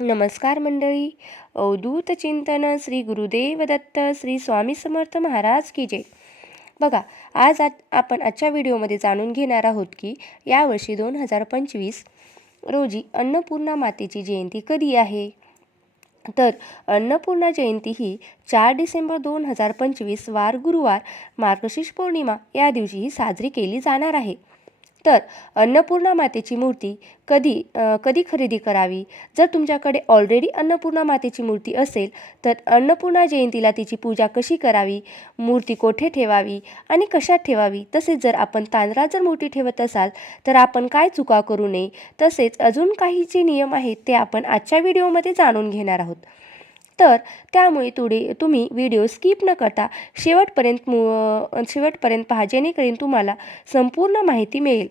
नमस्कार मंडळी. अवधूत चिंतन श्री गुरुदेव दत्त श्री स्वामी समर्थ महाराज की जय. बघा, आपण आजच्या व्हिडिओमध्ये जाणून घेणार आहोत की यावर्षी 2025 रोजी अन्नपूर्णा मातेची जयंती कधी आहे. तर अन्नपूर्णा जयंती ही 4 डिसेंबर 2025 वार गुरुवार मार्गशीर्ष पौर्णिमा या दिवशी साजरी केली जाणार आहे. तर अन्नपूर्णा मातेची मूर्ती कधी खरेदी करावी. जर तुमच्याकडे ऑलरेडी अन्नपूर्णा मातेची मूर्ती असेल तर अन्नपूर्णा जयंतीला तिची पूजा कशी करावी, मूर्ती कोठे ठेवावी आणि कशात ठेवावी, तसेच जर आपण तांदळात जर मूर्ती ठेवत असाल तर आपण काय चुका करू नये, तसेच अजून काही जे नियम आहेत ते आपण आजच्या व्हिडिओमध्ये जाणून घेणार आहोत. तर त्यामुळे तुम्ही व्हिडिओ स्किप न करता शेवटपर्यंत पहा, जेणेकरून तुम्हाला संपूर्ण माहिती मिळेल.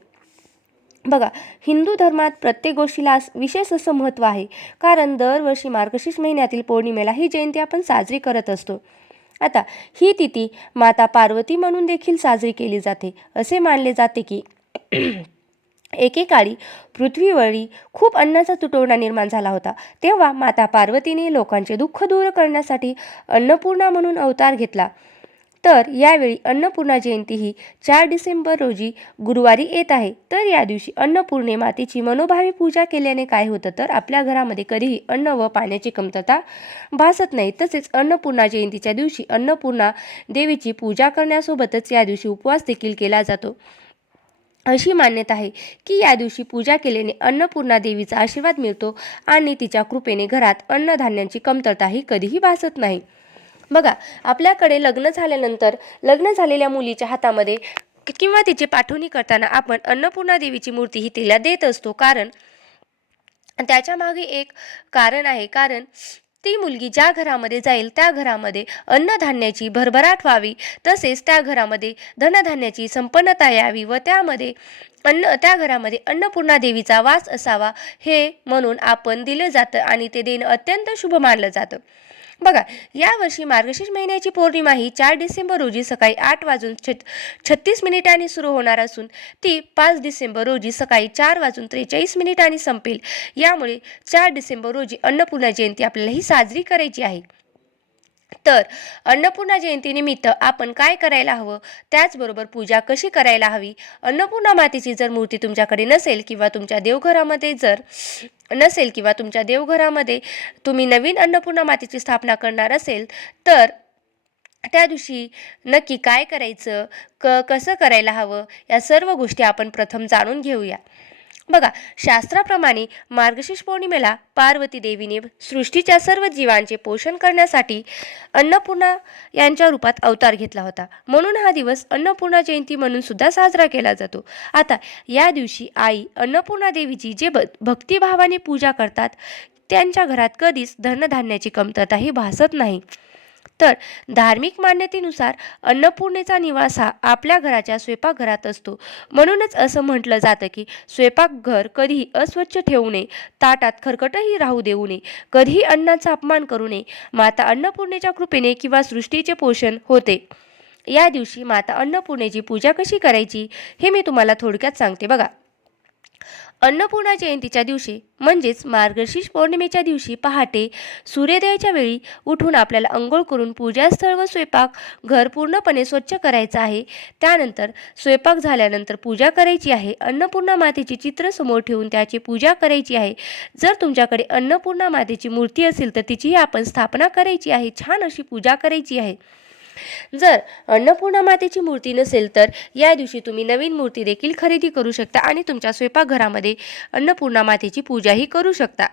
बघा, हिंदू धर्मात प्रत्येक गोष्टीला विशेष असं महत्त्व आहे, कारण दरवर्षी मार्गशीर्ष महिन्यातील पौर्णिमेला ही जयंती आपण साजरी करत असतो. आता ही तिथी माता पार्वती म्हणून देखील साजरी केली जाते. असे मानले जाते की एकेकाळी पृथ्वीवरील खूप अन्नाचा तुटवडा निर्माण झाला होता. तेव्हा माता पार्वतीने लोकांचे दुःख दूर करण्यासाठी अन्नपूर्णा म्हणून अवतार घेतला. तर यावेळी अन्नपूर्णा जयंती ही 4 डिसेंबर रोजी गुरुवारी येत आहे. तर या दिवशी अन्नपूर्णे मातेची मनोभावे पूजा केल्याने काय होतं, तर आपल्या घरामध्ये कधीही अन्न व पाण्याची कमतरता भासत नाही. तसेच अन्नपूर्णा जयंतीच्या दिवशी अन्नपूर्णा देवीची पूजा करण्यासोबतच या दिवशी उपवास देखील केला जातो. अशी मान्यता आहे की या दिवशी पूजा केल्याने अन्नपूर्णा देवीचा आशीर्वाद मिळतो आणि तिच्या कृपेने घरात अन्नधान्यांची कमतरताही कधीही भासत नाही. बघा, आपल्याकडे लग्न झालेल्या मुलीच्या हातामध्ये किंवा तिची पाठवणी करताना आपण अन्नपूर्णा देवीची मूर्ती ही तिला देत असतो. कारण त्याच्या मागे एक कारण आहे. कारण ती मुलगी ज्या घरामध्ये जाईल त्या घरामध्ये अन्नधान्याची भरभराट व्हावी, तसेच त्या घरामध्ये धनधान्याची संपन्नता यावी व त्या घरामध्ये अन्नपूर्णा देवीचा वास असावा, हे म्हणून आपण दिलं जातं आणि ते देणं अत्यंत शुभ मानलं जातं. बघा, यावर्षी मार्गशीर्ष महिन्याची पौर्णिमा ही 4 डिसेंबर रोजी सकाळी 8:36 सुरू होणार असून ती 5 डिसेंबर रोजी सकाळी 4:43 संपेल. यामुळे 4 डिसेंबर रोजी अन्नपूर्णा जयंती आपल्याला ही साजरी करायची आहे. तर अन्नपूर्णा जयंतीनिमित्त आपण काय करायला हवं, त्याचबरोबर पूजा कशी करायला हवी. अन्नपूर्णा मातेची जर मूर्ती तुमच्याकडे नसेल किंवा तुमच्या देवघरामध्ये तुम्ही नवीन अन्नपूर्णा मातेची स्थापना करणार असेल तर त्या दिवशी नक्की काय करायचं, कसं करायला हवं, या सर्व गोष्टी आपण प्रथम जाणून घेऊया. बघा, शास्त्राप्रमाणे मार्गशीर्ष पौर्णिमेला पार्वती देवीने सृष्टीच्या सर्व जीवांचे पोषण करण्यासाठी अन्नपूर्णा यांच्या रूपात अवतार घेतला होता. म्हणून हा दिवस अन्नपूर्णा जयंती म्हणून सुद्धा साजरा केला जातो. आता या दिवशी आई अन्नपूर्णा देवीची जे भक्तिभावाने पूजा करतात त्यांच्या घरात कधीच धनधान्याची कमतरताही भासत नाही. तर धार्मिक मान्यतेनुसार अन्नपूर्णेचा निवास हा आपल्या घराच्या स्वयंपाकघरात असतो. म्हणूनच असं म्हटलं जातं की स्वयंपाकघर कधीही अस्वच्छ ठेवू नये, ताटात खरकटही राहू देऊ नये, कधीही अन्नाचा अपमान करू नये. माता अन्नपूर्णेच्या कृपेने किंवा सृष्टीचे पोषण होते. या दिवशी माता अन्नपूर्णेची पूजा कशी करायची हे मी तुम्हाला थोडक्यात सांगते. बघा, अन्नपूर्णा जयंतीच्या दिवशी म्हणजेच मार्गशीर्ष पौर्णिमेच्या दिवशी पहाटे सूर्योदयाच्या वेळी उठून आपल्याला अंघोळ करून पूजास्थळ व स्वयंपाक घर पूर्णपणे स्वच्छ करायचं आहे. त्यानंतर स्वयंपाक झाल्यानंतर पूजा करायची आहे. अन्नपूर्णा मातेचे चित्र समोर ठेवून त्याची पूजा करायची आहे. जर तुमच्याकडे अन्नपूर्णा मातेची मूर्ती असेल तर तिचीही आपण स्थापना करायची आहे, छान अशी पूजा करायची आहे. जर अन्नपूर्णा मातेची मूर्ती नसेल तर या दिवशी तुम्ही नवीन मूर्ती देखील खरेदी करू शकता आणि तुमच्या स्वयंपाकघरामध्ये अन्नपूर्णा मातेची पूजाही करू शकता.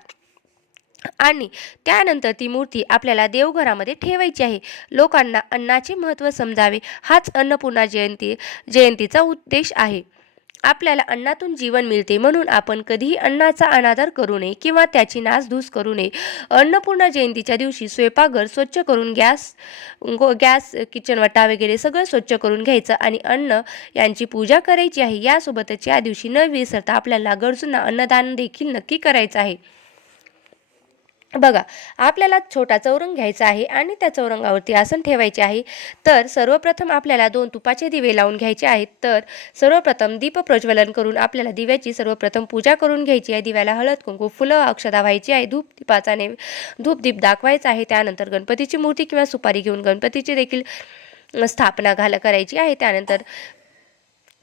आणि त्यानंतर ती मूर्ती आपल्याला देवघरामध्ये ठेवायची आहे. लोकांना अन्नाचे महत्त्व समजावे, हाच अन्नपूर्णा जयंतीचा उद्देश आहे. आपल्याला अन्नातून जीवन मिळते, म्हणून आपण कधीही अन्नाचा अनादर करू नये किंवा त्याची नासधूस करू नये. अन्नपूर्णा जयंतीच्या दिवशी स्वयंपाकघर स्वच्छ करून गॅस किचन वटा वगैरे सगळं स्वच्छ करून घ्यायचं आणि अन्न यांची पूजा करायची आहे. यासोबतच या दिवशी न विसरता आपल्याला गरजूंना अन्नदान देखील नक्की करायचं आहे. बघा, आपल्याला छोटा चौरंग घ्यायचा आहे आणि त्या चौरंगावरती आसन ठेवायचे आहे. तर सर्वप्रथम आपल्याला 2 तुपाचे दिवे लावून घ्यायचे आहेत. तर सर्वप्रथम दीप प्रज्वलन करून आपल्याला दिव्याची सर्वप्रथम पूजा करून घ्यायची आहे. दिव्याला हळद, कुंकू, फुलं, अक्षता व्हायची आहे. धूप दीप दाखवायचा आहे. त्यानंतर गणपतीची मूर्ती किंवा सुपारी घेऊन गणपतीची देखील स्थापना करायची आहे. त्यानंतर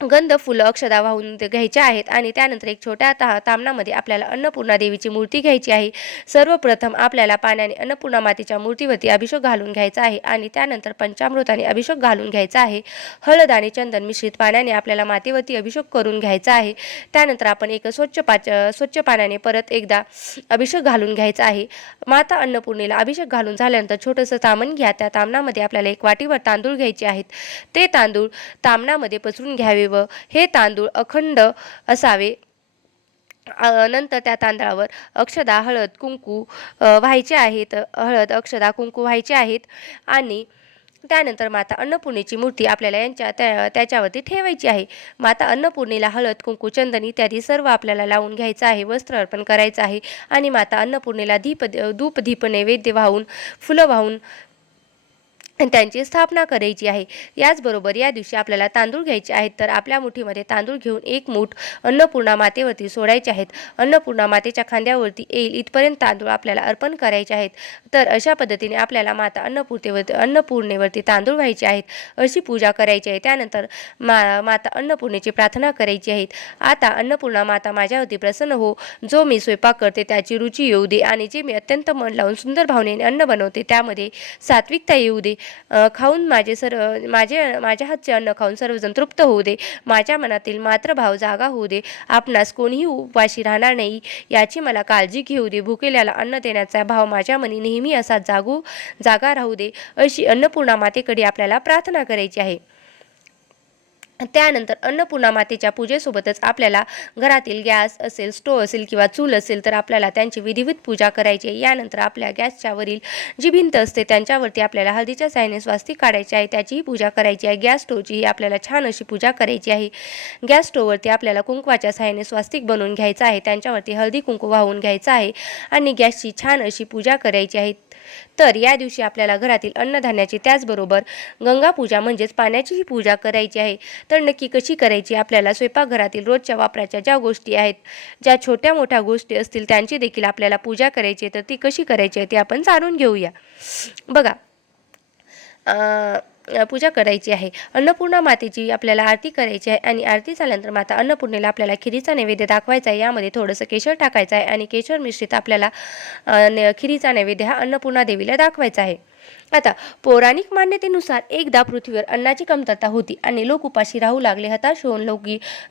गंध, फुलं, अक्षता वाहून ते घ्यायच्या आहेत आणि त्यानंतर एक छोट्या तामणामध्ये आपल्याला अन्नपूर्णा देवीची मूर्ती घ्यायची आहे. सर्वप्रथम आपल्याला पाण्याने अन्नपूर्णा मातेच्या मूर्तीवरती अभिषेक घालून घ्यायचा आहे आणि त्यानंतर पंचामृताने अभिषेक घालून घ्यायचा आहे. हळद आणि चंदन मिश्रित पाण्याने आपल्याला मातेवरती अभिषेक करून घ्यायचा आहे. त्यानंतर आपण एक स्वच्छ पाण्याने परत एकदा अभिषेक घालून घ्यायचा आहे. माता अन्नपूर्णेला अभिषेक घालून झाल्यानंतर छोटंसं तामण घ्या. त्या तामणामध्ये आपल्याला एक वाटीवर तांदूळ घ्यायचे आहेत. ते तांदूळ तामणामध्ये पसरून घ्यावे व हे तांदूळ अखंड असावे. नंतर त्या तांदळावर अक्षदा, हळद, कुंकू व्हायचे आहेत. हळद, अक्षदा, कुंकू व्हायचे आहेत आणि त्यानंतर माता अन्नपूर्णेची मूर्ती आपल्याला त्याच्यावरती ठेवायची आहे. माता अन्नपूर्णेला हळद, कुंकू, चंदन इत्यादी सर्व आपल्याला लावून घ्यायचं आहे. वस्त्र अर्पण करायचं आहे आणि माता अन्नपूर्णेला धूप दीप नैवेद्य वाहून, फुलं वाहून त्यांची स्थापना करायची आहे. याचबरोबर या दिवशी आपल्याला तांदूळ घ्यायचे आहेत. तर आपल्या मुठीमध्ये तांदूळ घेऊन एक मूठ अन्नपूर्णा मातेवरती सोडायचे आहेत. अन्नपूर्णा मातेच्या खांद्यावरती येईल इथपर्यंत तांदूळ आपल्याला अर्पण करायचे आहेत. तर अशा पद्धतीने आपल्याला माता अन्नपूर्णेवरती तांदूळ व्हायचे आहेत. अशी पूजा करायची आहे. त्यानंतर माता अन्नपूर्णेची प्रार्थना करायची आहे. आता अन्नपूर्णा माता माझ्यावरती प्रसन्न हो. जो मी स्वयंपाक करते त्याची रुची येऊ दे आणि जे मी अत्यंत मन लावून सुंदर भावनेने अन्न बनवते त्यामध्ये सात्विकता येऊ दे. खाऊन माझ्या हातचे अन्न खाऊन सर्वजण तृप्त होऊ दे. माझ्या मनातील मातृभाव जागा होऊ दे. आपणास कोणीही उपाशी राहणार नाही याची मला काळजी घेऊ दे. भुकेल्याला अन्न देण्याचा भाव माझ्या मनी नेहमी असा जागा राहू दे. अशी अन्नपूर्णा मातेकडे आपल्याला प्रार्थना करायची आहे. त्यानंतर अन्नपूर्णा मातेच्या पूजेसोबतच आपल्याला घरातील गॅस असेल, स्टोव्ह असेल किंवा चूल असेल तर आपल्याला त्यांची विधिवत पूजा करायची आहे. यानंतर आपल्या गॅसच्या वरील जी भिंत असते त्यांच्यावरती आपल्याला हळदीच्या साहाय्याने स्वास्तिक काढायचे आहे. त्याचीही पूजा करायची आहे. गॅस स्टोव्हचीही आपल्याला छान अशी पूजा करायची आहे. गॅस स्टोव्हवरती आपल्याला कुंकवाच्या साहाय्याने स्वास्तिक बनवून घ्यायचं आहे. त्यांच्यावरती हळदी कुंकू वाहून घ्यायचं आहे आणि गॅसची छान अशी पूजा करायची आहे. तर या दिवशी आपल्याला घरातील अन्नधान्याची त्याचबरोबर गंगा पूजा म्हणजेच पाण्याचीही पूजा करायची आहे. तर नक्की कशी करायची? आपल्याला स्वयंपाकघरातील रोजच्या वापराच्या ज्या गोष्टी आहेत, ज्या छोट्या मोठ्या गोष्टी असतील त्यांची देखील आपल्याला पूजा करायची आहे. तर ती कशी करायची आहे ते आपण जाणून घेऊया. बघा, पूजा करायची आहे. अन्नपूर्णा मातेची आपल्याला आरती करायची आहे आणि आरती झाल्यानंतर माता अन्नपूर्णेला आपल्याला खिरीचा नैवेद्य दाखवायचा आहे. यामध्ये थोडंसं केशर टाकायचं आहे आणि केशर मिश्रित आपल्याला खिरीचा नैवेद्य हा अन्नपूर्णा देवीला दाखवायचा आहे. आता पौराणिक मान्यतेनुसार एकदा पृथ्वीवर अन्नाची कमतरता होती आणि लोक उपाशी राहू लागले. हताश होऊन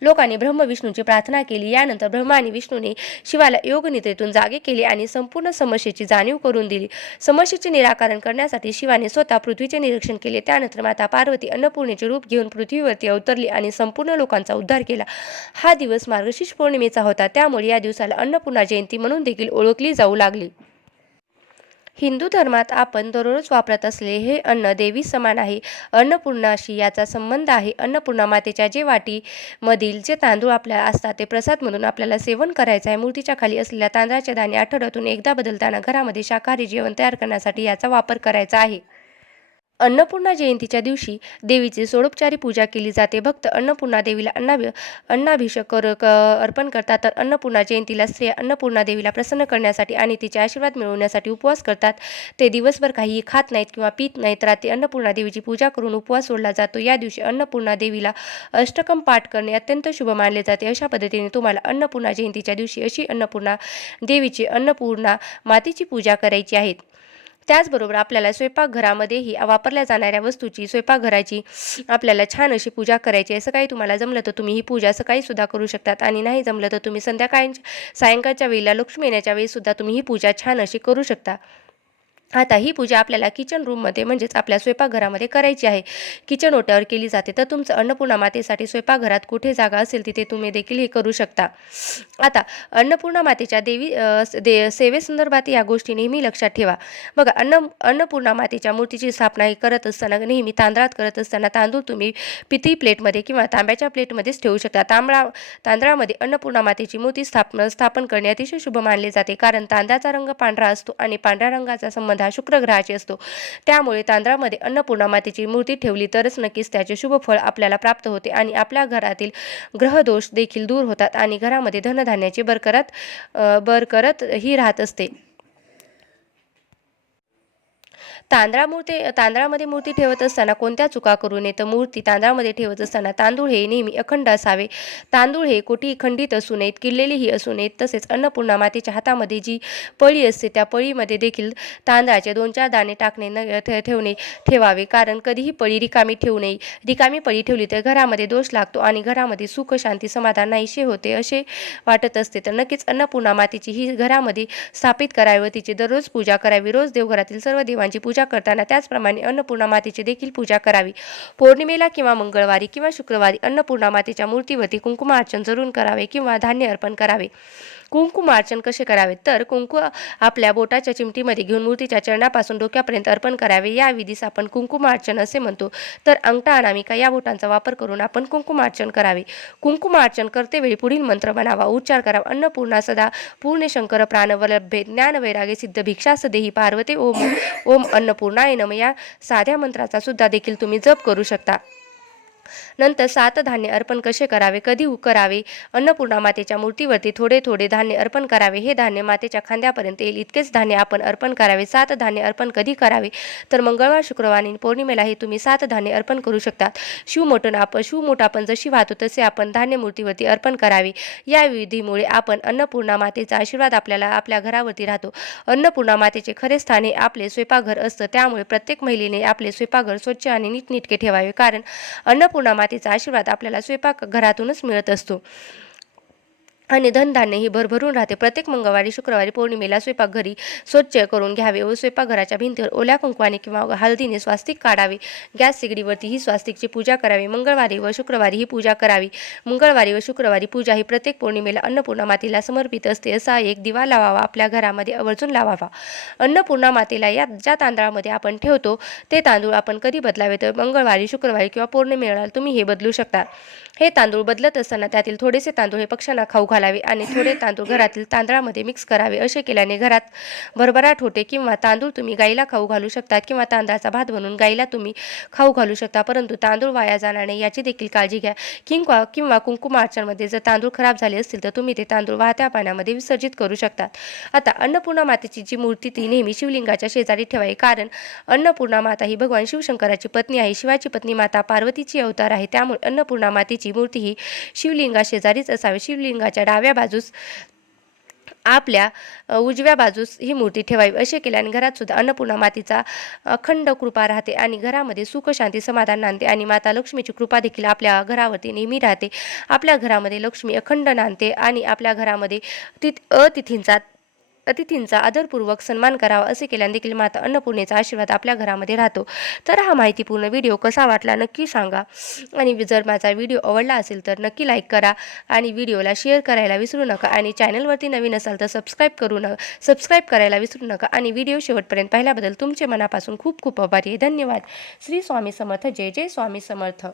लोकांनी ब्रह्म विष्णूची प्रार्थना केली. यानंतर ब्रह्मा आणि विष्णूने शिवाला योगनिद्रेतून जागे केले आणि संपूर्ण समस्येची जाणीव करून दिली. समस्येचे निराकरण करण्यासाठी शिवाने स्वतः पृथ्वीचे निरीक्षण केले. त्यानंतर माता पार्वती अन्नपूर्णेचे रूप घेऊन पृथ्वीवरती अवतरली आणि संपूर्ण लोकांचा उद्धार केला. हा दिवस मार्गशीर्ष पौर्णिमेचा होता. त्यामुळे या दिवसाला अन्नपूर्णा जयंती म्हणून देखील ओळखली जाऊ लागली. हिंदू धर्मात आपण दररोज वापरत असलेले हे अन्न देवी समान आहे. अन्नपूर्णाशी याचा संबंध आहे. अन्नपूर्णा मातेच्या जे वाटीमधील जे तांदूळ आपल्याला असतात ते प्रसाद म्हणून आपल्याला सेवन करायचं आहे. मूर्तीच्या खाली असलेल्या तांदळाचे दाणे आठवड्यातून एकदा बदलताना घरामध्ये शाकाहारी जेवण तयार करण्यासाठी याचा वापर करायचा आहे. अन्नपूर्णा जयंतीच्या दिवशी देवीची षोडोपचारी पूजा केली जाते. भक्त अन्नपूर्णा देवीला अन्नाभिषेक अर्पण करतात. तर अन्नपूर्णा जयंतीला स्त्रिया अन्नपूर्णा देवीला प्रसन्न करण्यासाठी आणि तिचे आशीर्वाद मिळवण्यासाठी उपवास करतात. ते दिवसभर काहीही खात नाहीत किंवा पित नाहीत. रात्री अन्नपूर्णा देवीची पूजा करून उपवास सोडला जातो. या दिवशी अन्नपूर्णा देवीला अष्टकम पाठ करणे अत्यंत शुभ मानले जाते. अशा पद्धतीने तुम्हाला अन्नपूर्णा जयंतीच्या दिवशी अशी अन्नपूर्णा देवीची, अन्नपूर्णा मातेची पूजा करायची आहे. त्याचबरोबर आपल्याला स्वयंपाकघरामध्येही वापरल्या जाणाऱ्या वस्तूची, स्वयंपाकघराची आपल्याला छान अशी पूजा करायची आहे. सकाळी तुम्हाला जमलं तर तुम्ही ही पूजा सकाळी सुद्धा करू शकतात आणि नाही जमलं तर तुम्ही सायंकाळच्या वेळेला लक्ष्मी येण्याच्या वेळी सुद्धा तुम्ही ही पूजा छान अशी करू शकता. आता ही पूजा आपल्याला किचन रूममध्ये म्हणजेच आपल्या स्वयंपाकघरामध्ये करायची आहे. किचन ओट्यावर केली जाते. तर तुमचं अन्नपूर्णा मातेसाठी स्वयंपाकघरात कुठे जागा असेल तिथे तुम्ही देखील हे करू शकता. आता अन्नपूर्णा मातेच्या सेवेसंदर्भात या गोष्टी नेहमी लक्षात ठेवा. बघा, अन्नपूर्णा मातेच्या मूर्तीची स्थापना ही करत असताना नेहमी तांदळात करत असताना तांदूळ तुम्ही पितळी प्लेटमध्ये किंवा तांब्याच्या प्लेटमध्येच ठेवू शकता. तांदळामध्ये अन्नपूर्णा मातेची मूर्ती स्थापन करणे अतिशय शुभ मानले जाते, कारण तांदळाचा रंग पांढरा असतो आणि पांढऱ्या रंगाचा संबंध हा शुक्र ग्रहाशी असतो. त्यामुळे तांदळामध्ये अन्नपूर्णा मातेची मूर्ती ठेवली तरच नक्कीच त्याचे शुभ फळ आपल्याला प्राप्त होते आणि आपल्या घरातील ग्रहदोष देखील दूर होतात आणि घरामध्ये धनधान्याची बरकरत ही राहत असते. तांदळामध्ये मूर्ती ठेवत असताना कोणत्या चुका करू नये, तर मूर्ती तांदळामध्ये ठेवत असताना तांदूळ हे नेहमी अखंड असावे. तांदूळ हे कोठी खंडित असू नयेत, किडलेलीही असू नयेत. तसेच अन्नपूर्णा मातेच्या हातामध्ये जी पळी असते त्या पळीमध्ये देखील तांदळाचे 2-4 दाणे ठेवावे, कारण कधीही पळी रिकामी ठेवू नये. रिकामी पळी ठेवली तर घरामध्ये दोष लागतो आणि घरामध्ये सुख, शांती, समाधान नाहीसे होते असे वाटत असते. तर नक्कीच अन्नपूर्णा मातेची ही घरामध्ये स्थापित करावी व तिची दररोज पूजा करावी. रोज देवघरातील सर्व देवांची पूजा करताना त्याचप्रमाणे अन्नपूर्णा मातेची देखील पूजा करावी. पौर्णिमेला किंवा मंगळवारी किंवा शुक्रवारी अन्नपूर्णा मातेच्या मूर्तीवरती कुंकुमार्चन जरूर करावे किंवा धान्य अर्पण करावे. कुंकुमार्चन कसे करावे, तर कुंकू आपल्या बोटाच्या चिमटीमध्ये घेऊन मूर्तीच्या चरणापासून डोक्यापर्यंत अर्पण करावे. या विधीस आपण कुंकुमार्चन असे म्हणतो. तर अंगठा, अनामिका या बोटांचा वापर करून आपण कुंकुमार्चन करावे. कुंकुमार्चन करतेवेळी पुढील मंत्र म्हणावा, उच्चार करावा. अन्नपूर्णा सदा पूर्णे शंकर प्राणवल्लभे ज्ञान वैराग्य सिद्ध भिक्षास देही पार्वते ओम ओम अन्नपूर्णाय नमः या साध्या मंत्राचा सुद्धा देखील तुम्ही जप करू शकता. नंतर 7 धान्य अर्पण कसे करावे, कधी करावे. अन्नपूर्णा मातेच्या मूर्तीवरती थोडे थोडे धान्य अर्पण करावे. हे धान्य मातेच्या खांद्यापर्यंत येईल इतकेच धान्य आपण अर्पण करावे. 7 धान्य अर्पण कधी करावे, तर मंगळवार, शुक्रवार आणि पौर्णिमेला हे तुम्ही 7 धान्य अर्पण करू शकतात. शिवमोठ आपण जशी वाहतो तसे आपण धान्य मूर्तीवरती अर्पण करावे. या विधीमुळे आपण अन्नपूर्णा मातेचा आशीर्वाद आपल्याला आपल्या घरावरती राहतो. अन्नपूर्णा मातेचे खरे स्थान हे आपले स्वयंपाकघर असतं. त्यामुळे प्रत्येक महिलेने आपले स्वयंपाकघर स्वच्छ आणि नीटनेटके ठेवावे, कारण अन्नपूर्णा मातेचा आशीर्वाद आपल्याला स्वयंपाकघरातूनच मिळत असतो आणि धनधान्य ही भरभरून राहते. प्रत्येक मंगळवारी, शुक्रवारी, पौर्णिमेला स्वयंपाकघरी स्वच्छ करून घ्यावे व स्वयंपाकघराच्या भिंतीवर ओल्या कुंकवाने किंवा हळदीने स्वास्तिक काढावे. गॅस शेगडीवरती ही स्वास्तिकची पूजा करावी. मंगळवारी व शुक्रवारी ही पूजा करावी. मंगळवारी व शुक्रवारी पूजा ही प्रत्येक पौर्णिमेला अन्नपूर्णा मातेला समर्पित असते. असा एक दिवा लावावा, आपल्या घरामध्ये आवर्जून लावावा. अन्नपूर्णा मातेला ज्या तांदळामध्ये आपण ठेवतो ते तांदूळ आपण कधी बदलावे, तर मंगळवारी, शुक्रवारी किंवा पौर्णिमेला तुम्ही हे बदलू शकता. हे तांदूळ बदलत असताना त्यातील थोडेसे तांदूळ हे पक्ष्यांना खाऊ घालावे आणि थोडे तांदूळ घरातील तांदळामध्ये मिक्स करावे. असे केल्याने घरात भरभराट होते. किंवा तांदूळ तुम्ही गाईला खाऊ घालू शकता किंवा तांदळाचा भात बनवून गाईला तुम्ही खाऊ घालू शकता, परंतु तांदूळ वाया जाणार नाही याची देखील काळजी घ्या. किंवा कुंकुमार्चनमध्ये जर तांदूळ खराब झाले असतील तर तुम्ही ते तांदूळ वाहत्या पाण्यामध्ये विसर्जित करू शकतात. आता अन्नपूर्णा मातेची जी मूर्ती ती नेहमी शिवलिंगाच्या शेजारी ठेवावी, कारण अन्नपूर्णा माता ही भगवान शिवशंकराची पत्नी आहे. शिवाची पत्नी माता पार्वतीची अवतार आहे. त्यामुळे अन्नपूर्णा मातेची मूर्ती ही शिवलिंगा शेजारीच असावी. शिवलिंगाच्या डाव्या बाजूस आपल्या उजव्या बाजूस ही मूर्ती ठेवावी. असे केल्याने घरात सुद्धा अन्नपूर्णा मातेचा अखंड कृपा राहते आणि घरामध्ये सुख, शांती, समाधान नांदते आणि माता लक्ष्मीची कृपा देखील आपल्या घरावरती नेहमी राहते. आपल्या घरामध्ये लक्ष्मी अखंड नांदते आणि आपल्या घरामध्ये अतिथींचा आदरपूर्वक सन्मान करावा. असे केल्याने देखील माता अन्नपूर्णेचा आशीर्वाद आपल्या घरामध्ये राहतो. तर हा माहितीपूर्ण व्हिडिओ कसा वाटला नक्की सांगा आणि जर माझा व्हिडिओ आवडला असेल तर नक्की लाईक करा आणि व्हिडिओला शेअर करायला विसरू नका आणि चॅनलवरती नवीन असाल तर सबस्क्राईब करायला विसरू नका आणि व्हिडिओ शेवटपर्यंत पाहिल्याबद्दल तुमचे मनापासून खूप खूप आभारी आहे. धन्यवाद. श्री स्वामी समर्थ. जय जय स्वामी समर्थ.